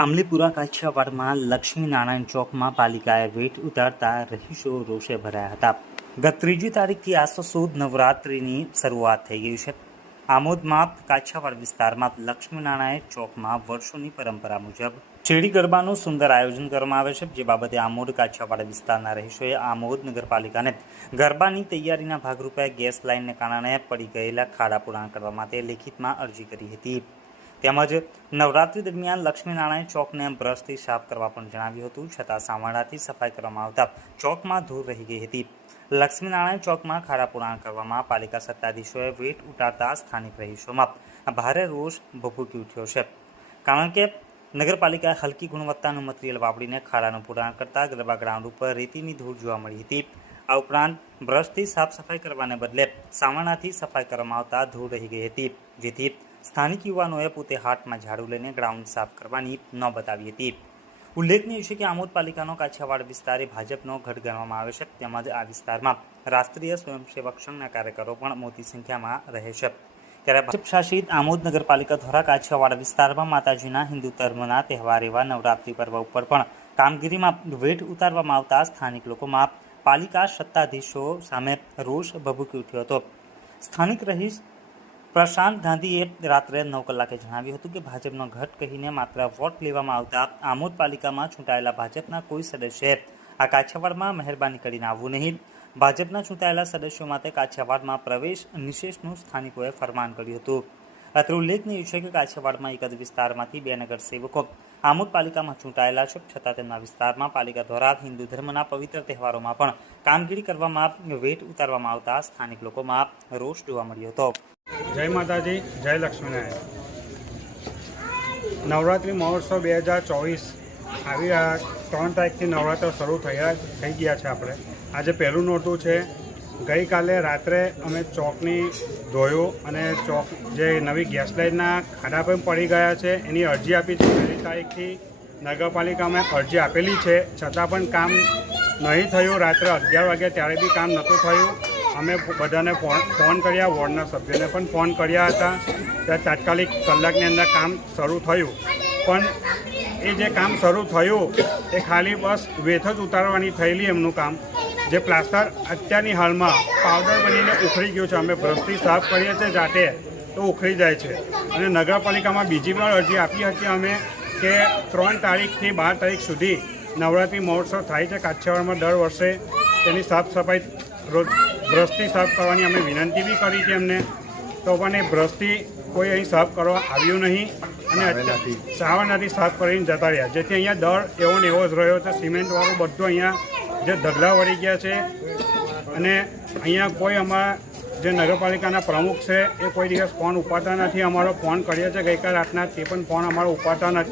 આમલીપુરા કાછિયાવાડમાં લક્ષ્મીનારાયણ ચોકમાં પાલિકાએ વેઠ ઉતારતા રહીશો રોષે ભરાયા હતા. ગત 3જી તારીખથી આસો સુદ નવરાત્રિની શરૂઆત થઈ ગઈ છે. આમોદમાં કાછિયાવાડ વિસ્તારમાં લક્ષ્મીનારાયણ ચોકમાં વર્ષોની પરંપરા મુજબ શેરડી ગરબાનું સુંદર આયોજન કરવામાં આવે છે. જે બાબતે આમોદ કાછિયાવાડ વિસ્તારના રહીશોએ આમોદ નગરપાલિકાને ગરબાની તૈયારીના ભાગરૂપે ગેસ લાઇનને કારણે પડી ગયેલા ખાડા પૂર્ણ કરવા માટે લેખિતમાં અરજી કરી હતી. તેમજ નવરાત્રી દરમિયાન લક્ષ્મીનારાયણ ચોકને બ્રશથી સાફ કરવા પણ જણાવ્યું હતું. છતાં સામાડાથી સફાઈ કરવામાં આવતા ચોકમાં ધૂળ રહી ગઈ હતી. લક્ષ્મીનારાયણ ચોકમાં ખાડા પૂર્ણ કરવામાં પાલિકા સત્તાધીશોએ વેઠ ઉતારતા સ્થાનિક રહીશોમાં ભારે રોષ ભભૂકી ઉઠ્યો છે. કારણ કે નગરપાલિકાએ હલકી ગુણવત્તાનું મટીરીયલ વાપરીને ખાડાનું પૂરણ કરતા ગરબા ગ્રાઉન્ડ ઉપર રેતીની ધૂળ જોવા મળી હતી. આ ઉપરાંત બ્રશથી સાફ સફાઈ કરવાને બદલે સામાડાથી સફાઈ કરવામાં આવતા ધૂળ રહી ગઈ હતી. જેથી સ્થાનિક યુવાનોએ પોતે હાથમાં ઝાડુ લઈને ગ્રાઉન્ડ સાફ કરવાની નોબત આવી હતી. ઉલ્લેખનીય છે કે આમોદ પાલિકાનો કાછિયાવાડ વિસ્તાર એ ભાજપનો ગઢ ગણવામાં આવે છે. તેમજ આ વિસ્તારમાં રાષ્ટ્રીય સ્વયંસેવક સંઘના કાર્યકરો પણ મોટી સંખ્યામાં રહે છે. ત્યારે ભાજપ શાસિત આમોદ નગરપાલિકા દ્વારા કાછિયાવાડ વિસ્તારમાં માતાજીના હિન્દુ ધર્મના તહેવાર એવા નવરાત્રિ પર્વ ઉપર પણ કામગીરીમાં વેઠ ઉતારવામાં આવતા સ્થાનિક લોકોમાં પાલિકા સત્તાધીશો સામે રોષ ભભૂકી ઉઠ્યો હતો. સ્થાનિક રહીશ પ્રશાંત ગાંધીએ રાત્રે 9 કલાકે જણાવ્યું હતું કે ભાજપનો ગઢ કહીને માત્ર વોટ લેવામાં આવતા આમોદ પાલિકામાં ચૂંટાયેલા ભાજપના કોઈ સદસ્યએ આ કાછિયાવાડમાં મહેરબાની કરીને આવવું નહીં. ભાજપના ચૂંટાયેલા સદસ્યો માટે કાછિયાવાડમાં પ્રવેશ નિષેધનું સ્થાનિકોએ ફરમાન કર્યું હતું. અત્રે ઉલ્લેખનીય છે કે કાછિયાવાડમાં એક જ વિસ્તારમાંથી 2 નગરસેવકો આમોદ પાલિકામાં ચૂંટાયેલા છે. છતાં તેમના વિસ્તારમાં પાલિકા દ્વારા હિન્દુ ધર્મના પવિત્ર તહેવારોમાં પણ કામગીરી કરવામાં વેઠ ઉતારવામાં આવતા સ્થાનિક લોકોમાં રોષ જોવા મળ્યો હતો. જય માતાજી, જય લક્ષ્મીનારાયણ. નવરાત્રિ મહોત્સવ 2024 આવી 3 તારીખથી નવરાત્ર શરૂ થઈ ગયા છે. આપણે આજે પહેલું નોરતું છે. ગઈકાલે રાત્રે અમે ચોકની ધોયું અને ચોક જે નવી ગેસ લાઇનના ખાડા પણ પડી ગયા છે એની અરજી આપી છે. 1લી તારીખથી નગરપાલિકામાં અરજી આપેલી છે, છતાં પણ કામ નહીં થયું. રાત્રે 11 વાગ્યા ત્યારે બી કામ નહોતું થયું. અમે બધાને ફોન કર્યા, વોર્ડના સભ્યોને પણ ફોન કર્યા હતા. ત્યારે તાત્કાલિક કલાકની અંદર કામ શરૂ થયું. પણ એ જે કામ શરૂ થયું એ ખાલી બસ વેથ જ ઉતારવાની થયેલી એમનું કામ. જે પ્લાસ્ટર અત્યારની હાલમાં પાવડર બનીને ઉખડી ગયું છે. અમે બ્રશથી સાફ કરીએ છીએ જાતે તો ઉખડી જાય છે. અને નગરપાલિકામાં બીજી વાર અરજી આપી હતી અમે કે 3 તારીખથી 12 તારીખ સુધી નવરાત્રિ મહોત્સવ થાય છે કાછિયાવાડમાં દર વર્ષે. તેની સાફ સફાઈ રોજ બ્રશથી સાફ કરવાની અમે વિનંતી બી કરી હતી એમને, તો પણ એ બ્રશથી કોઈ અહીં સાફ કરવા આવ્યું નહીં અને સાવરણાથી સાફ કરીને જતા રહ્યા. જેથી અહીંયા દર એવો ને એવો જ રહ્યો છે. સિમેન્ટવાળું બધું અહીંયા જે ઢગલા વળી ગયા છે. અને અહીંયા કોઈ અમારા જે નગરપાલિકાના પ્રમુખ છે એ કોઈ દિવસ ફોન ઉપાડતા નથી. અમારો ફોન કરીએ છીએ ગઈકાલ રાતના, તે પણ ફોન અમારો ઉપાડતા નથી.